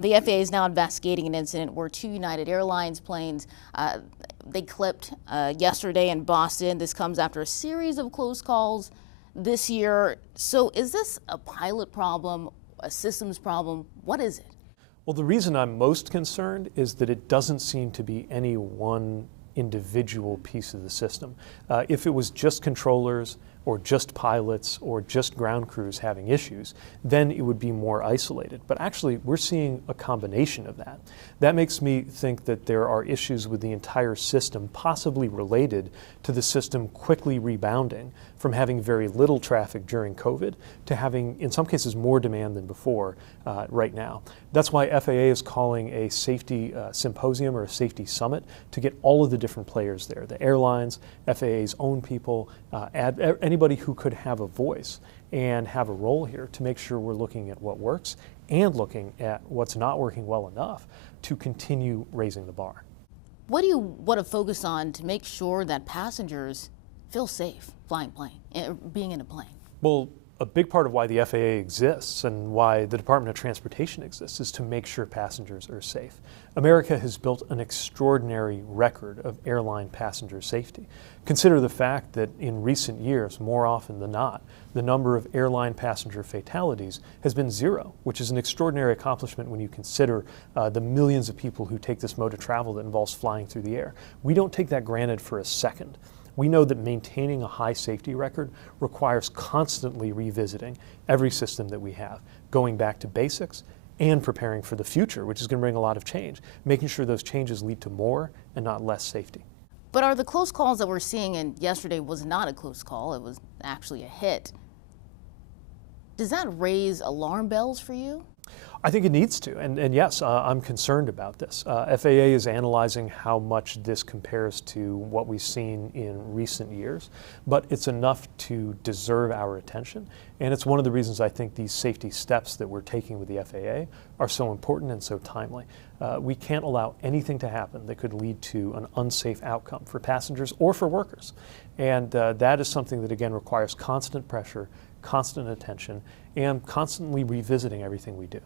The FAA is now investigating an incident where two United Airlines planes, they clipped yesterday in Boston. This comes after a series of close calls this year. So is this a pilot problem, a systems problem? What is it? Well, the reason I'm most concerned is that it doesn't seem to be any one individual piece of the system. If it was just controllers or just pilots or just ground crews having issues, then it would be more isolated. But actually, we're seeing a combination of that. That makes me think that there are issues with the entire system, possibly related to the system quickly rebounding from having very little traffic during COVID to having, in some cases, more demand than before right now. That's why FAA is calling a safety symposium or a safety summit to get all of the different players there, the airlines, FAA's own people, anybody who could have a voice and have a role here to make sure we're looking at what works and looking at what's not working well enough to continue raising the bar. What do you want to focus on to make sure that passengers feel safe flying being in a plane? Well, a big part of why the FAA exists and why the Department of Transportation exists is to make sure passengers are safe. America has built an extraordinary record of airline passenger safety. Consider the fact that in recent years, more often than not, the number of airline passenger fatalities has been zero, which is an extraordinary accomplishment when you consider the millions of people who take this mode of travel that involves flying through the air. We don't take that granted for a second. We know that maintaining a high safety record requires constantly revisiting every system that we have, going back to basics and preparing for the future, which is going to bring a lot of change, making sure those changes lead to more and not less safety. But are the close calls that we're seeing, and yesterday was not a close call, it was actually a hit, does that raise alarm bells for you? I think it needs to, and yes, I'm concerned about this. FAA is analyzing how much this compares to what we've seen in recent years, but it's enough to deserve our attention, and it's one of the reasons I think these safety steps that we're taking with the FAA are so important and so timely. We can't allow anything to happen that could lead to an unsafe outcome for passengers or for workers, and that is something that, again, requires constant pressure, constant attention, and constantly revisiting everything we do.